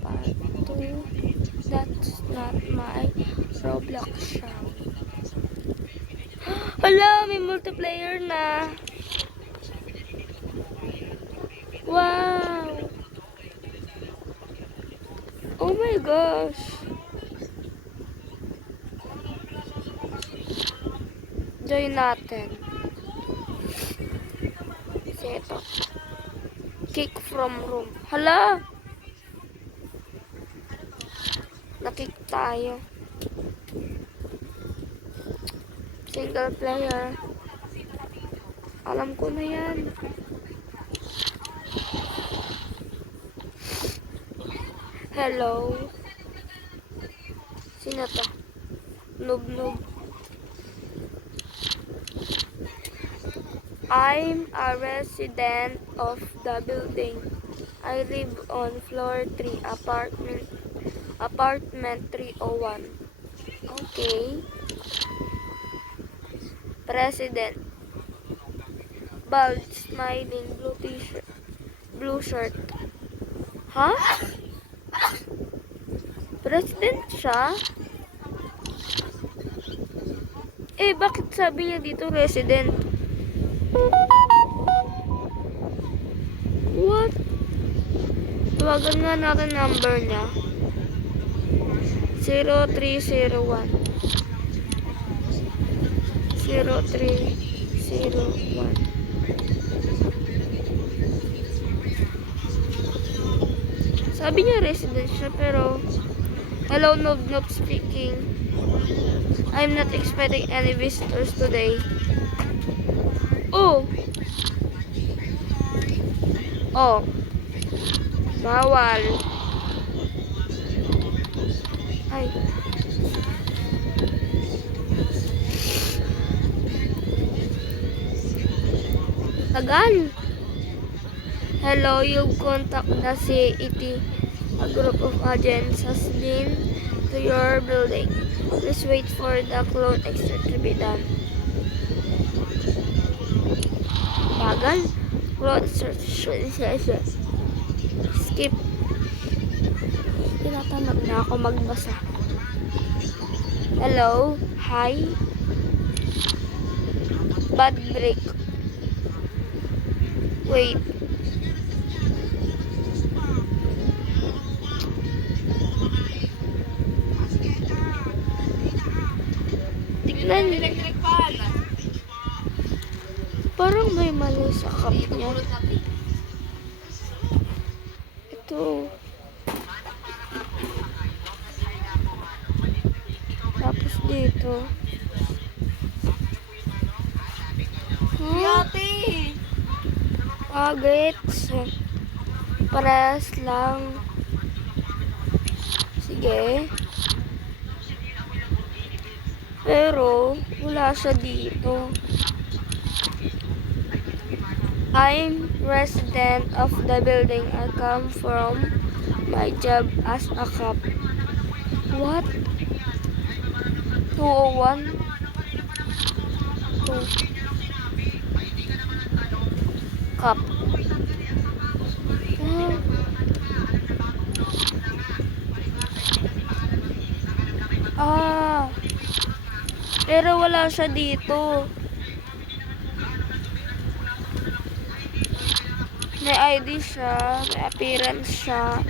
part 2. That's not my Roblox shop. Hala, may multiplayer na. Wow! Oh my gosh! Join natin. Kasi ito. Kick from room. Hala! Nakick tayo. Single player. Alam ko na yan. Hello. Sino to? Noob. I'm a resident of the building. I live on floor 3, apartment 301. Okay. President. Bald, smiling, blue shirt. Huh? President siya? Eh, bakit sabi niya dito resident? What? Tawagan nga natin number niya. 0301. 0301. Sabi niya resident siya, pero hello, Noob speaking. I'm not expecting any visitors today. Oh! Oh. Bawal. Ay. Tagal. Hello, you've contacted the CET. A group of agents has been to your building. Please wait for the clone extract to be done. Bagal. Clone search. Skip. Tinatamad na ako magbasa. Hello. Hi. Bad break. Wait. Tignan. Parang may mali sa cup niya. Ito. Tapos dito. Yati! Gets. Pares lang. Sige. Pero, wala siya dito. I'm resident of the building. I come from my job as a cop. What? 201? 2. Cop. Pero wala siya dito. May ID siya, may appearance siya,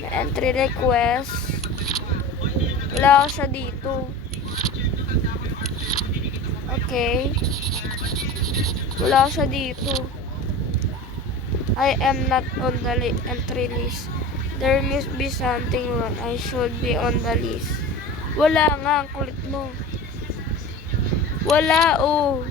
may entry request. Wala siya dito. Okay. Wala siya dito. I am not on the entry list. There must be something wrong. I should be on the list. Wala nga, ang kulit mo. Wala, oh.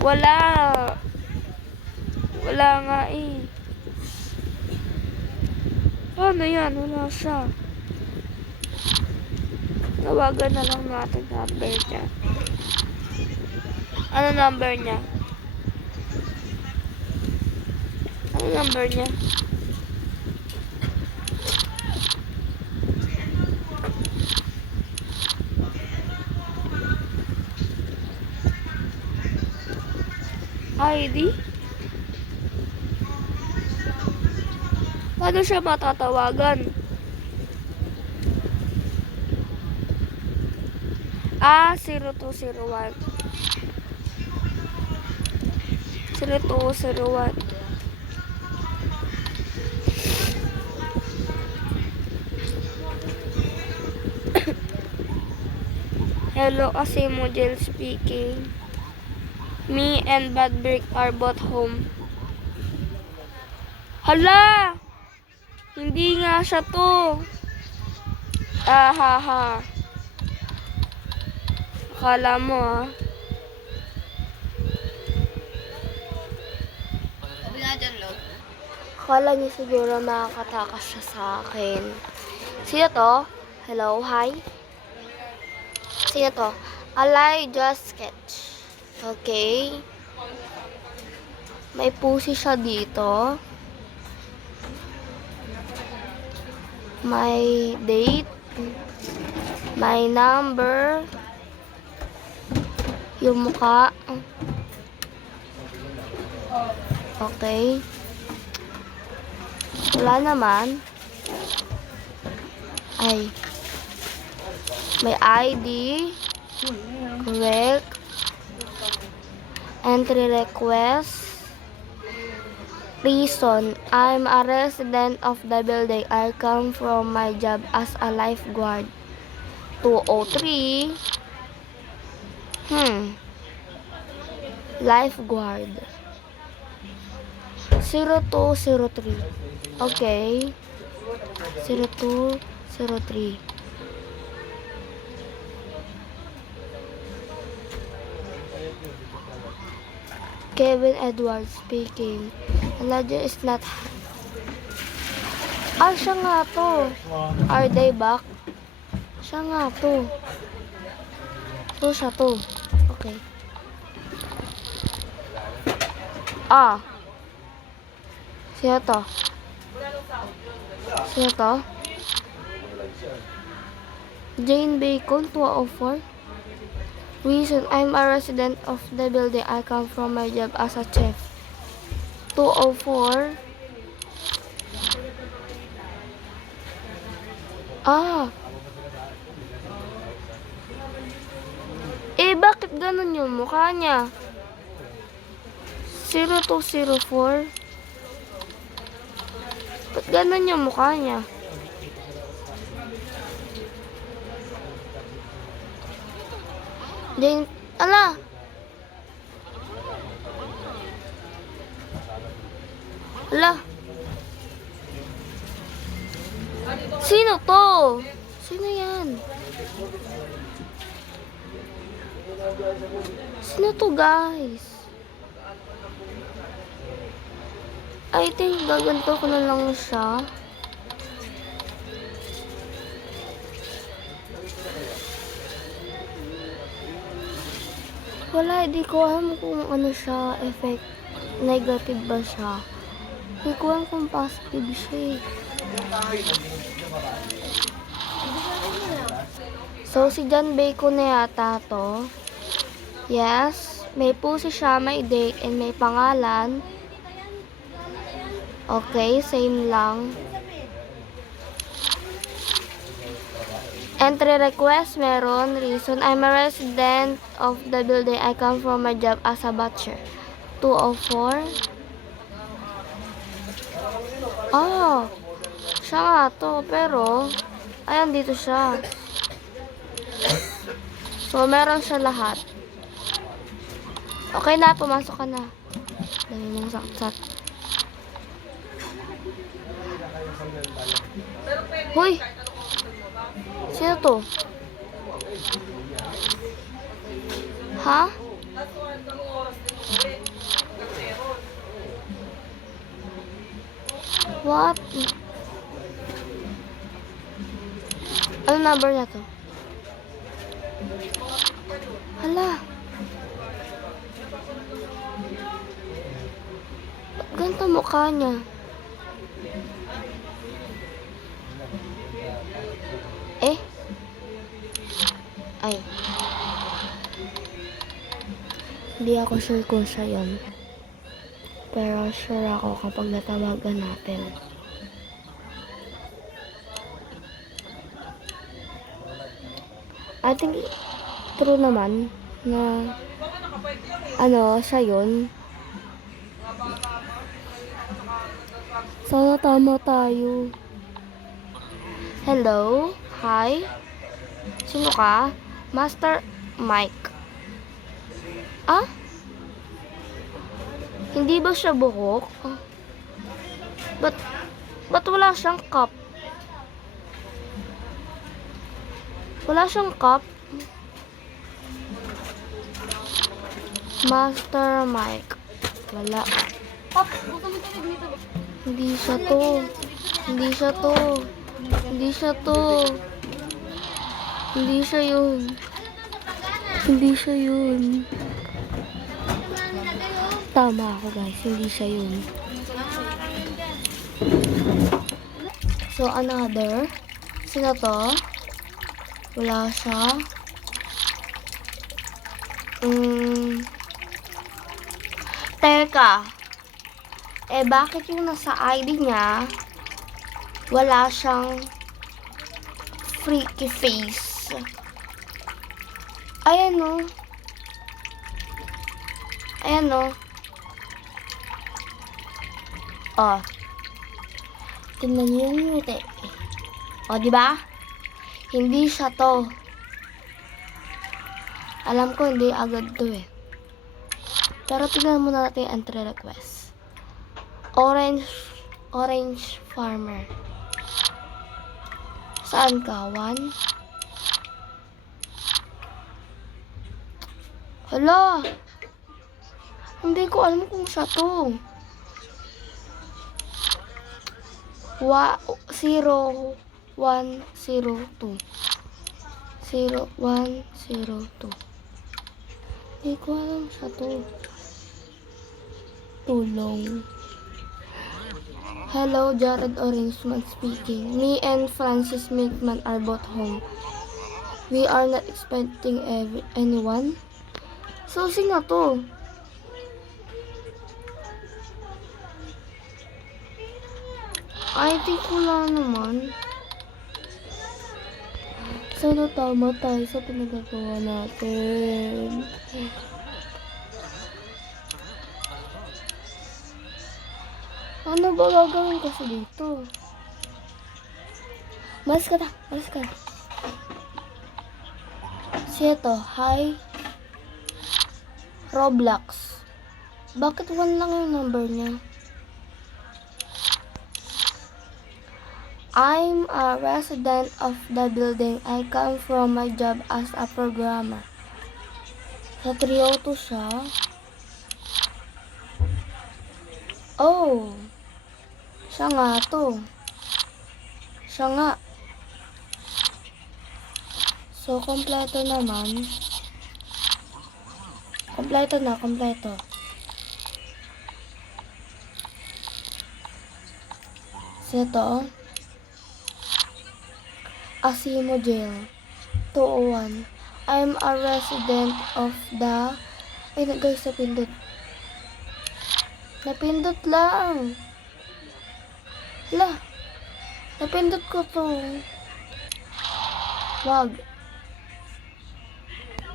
Wala. Wala nga eh. Paano yan? Wala siya. Tawagan na lang natin number niya. Ano number niya? Ano number niya? ID? Paano siya matatawagan? Ah, 0201. 0201. Hello, Asimojel speaking. Me and Badbrick are both home. Hala! Hindi nga siya to. Ahaha. Akala mo ah. Sabi nga dyan, Lord. Akala niya siguro makakatakas siya sa akin. Sino to? Hello, hi? Sino to? Alay, just sketch. Okay. May pusi siya dito. May date. May number. Yung mukha. Okay. Wala naman. Ay. May ID. Correct. Entry request. Reason, I'm a resident of the building. I come from my job as a lifeguard. 203. Lifeguard. 0203. Okay. 0203. Kevin Edwards speaking. Elijah is not... Ah, siya nga to. Are they back? Siya nga to. So, siya to. Okay. Ah. Sino to? Sino to? Jane Bacon, 204. Reason, I'm a resident of the building. I come from my job as a chef. 204. Ah. Bakit ganun yung mukha niya? 0204. Ba't ganun yung mukha niya? Jane, ala! Ala! Sino to? Sino yan? Sino to, guys? I think gaganto ko na lang siya. Wala, hindi ko alam kung ano siya, effect. Negative ba siya? Hindi ko alam kung positive siya eh. So, si John Bacon na yata to. Yes. May pusi siya, may date, and may pangalan. Okay, same lang. Entry request, meron. Reason, I'm a resident of the building. I come from my job as a butcher. 204. Oh, siya nga to, pero, ayan, dito siya. So, meron siya lahat. Okay na, pumasok ka na. Dami mong saksak. Hoy! Sino to? Ha? What? Ano number na to? Hala. Ganito mukha niya. Eh? Ay. Hindi ako sure kung siya yun. Pero sure ako kapag natawagan natin. I think true naman na siya yun. Sana tama tayo. Hello? Hi? Sino ka? Master Mike. Ah? Hindi ba siya buhok? Ba't wala siyang cup? Wala siyang cup? Master Mike. Wala. Hindi siya to. Hindi siya to. Hindi siya to. Hindi siya yun. Hindi siya yun. Tama ako guys. Hindi siya yun. So another. Sino to? Wala siya. Teka. Bakit yung nasa ID niya wala siyang freaky face? Ayan o. Ayan o. Oh. Tingnan niyo yung ngiti. O, diba? Hindi siya to. Alam ko hindi agad to eh. Pero tingnan muna natin yung entry request. Orange farmer. Saan ka? 1? Hala! Hindi ko alam kung siya to. 0102. 0102. Hindi ko alam siya to. Tulong. Hello, Jared Orangeman speaking. Me and Francis Milkman are both home. We are not expecting anyone. So, sino to? I think wala naman. Sana tama tayo sa pinagagawa natin. Ano ba gagawin kasi dito? Malis ka na. Siya to. Hi. Roblox. Bakit 1 lang yung number niya? I'm a resident of the building. I come from my job as a programmer. Sa 302 siya. Oh. Siya nga to. Siya nga. So, kompleto naman. Kompleto. So, ito. Asimo Jail. 201. I'm a resident of the... Ay, guys, napindot. Napindot lang. Hala. Napindot ko to. Wag.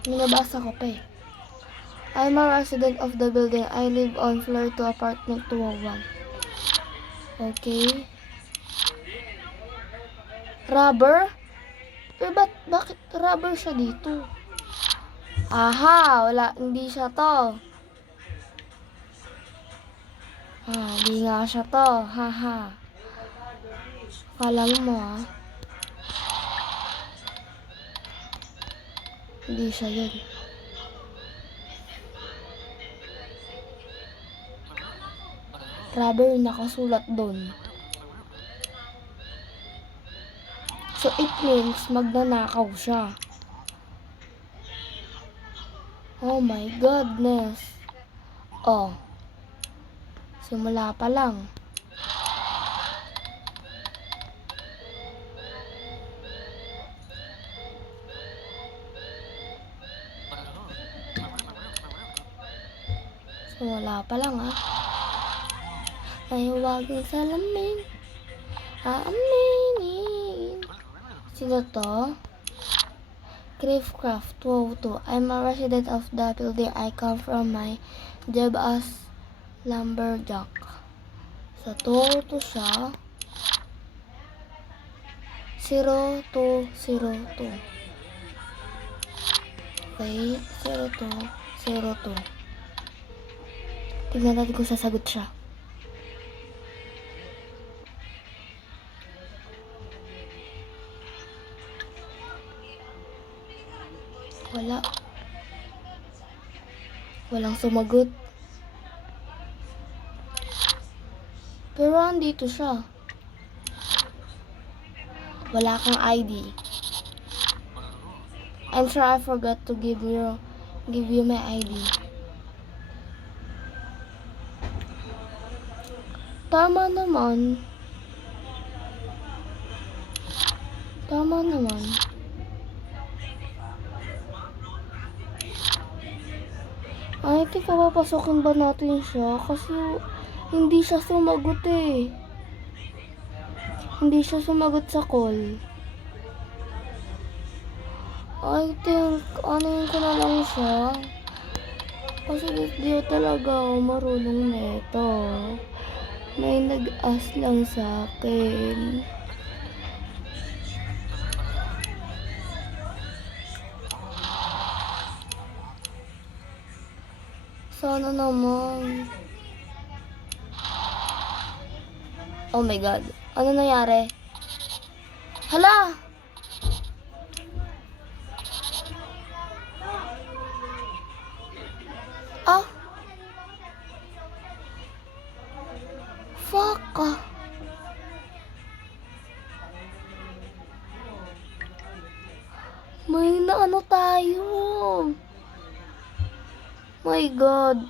Minabasa ko pa eh. I'm a resident of the building. I live on floor 2, apartment 201. Okay. Rubber? Pero bakit rubber siya dito? Aha, wala, hindi siya to. Hindi nga siya to. Haha. Kala mo Hindi siya yun. Rubber nakasulat doon. So, it means magnanakaw siya. Oh my goodness. Oh. Simula pa lang. Simula pa lang Ay, huwag yung salamin. Aaminin. Sino to? Cliffcraft 202. I'm a resident of the building. I come from my job as lumberjack. So, 202 siya. 0202. Okay, 0202. Tignan natin kung sasagot siya. Wala. Walang sumagot. Pero andito siya. Wala kang ID. I'm sure I forgot to give you my ID. Tama naman. Tama naman. I think papapasokin ba natin siya? Kasi hindi siya sumagot eh. Hindi siya sumagot sa call. I think anuin ko na lang siya. Kasi di talaga ako marunong neto. May nag-ask lang sa akin. Sana naman. Oh my God. Ano nangyari? Hala! Ah! Fuck ah! May naano tayo. My God.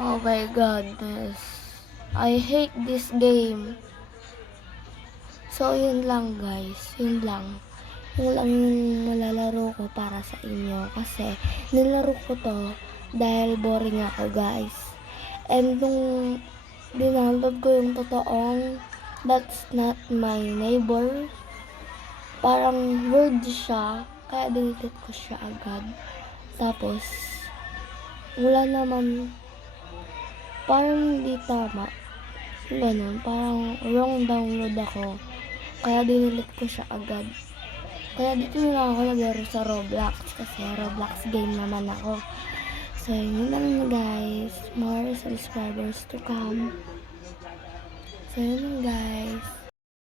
Oh my goodness. I hate this game. So, yun lang guys. Yun lang. Yun lang yung nalalaro ko para sa inyo. Kasi, nilaro ko to dahil boring ako guys. And nung dinaload ko yung totoong That's Not My Neighbor, parang word siya. Kaya deleted ko siya agad. Tapos, wala naman, parang hindi tama. Ganun, parang wrong download ako. Kaya dinilit ko siya agad. Kaya dito na lang ako naglaro sa Roblox. Kasi Roblox game naman ako. So, yun lang guys. More subscribers to come. So, yun lang guys.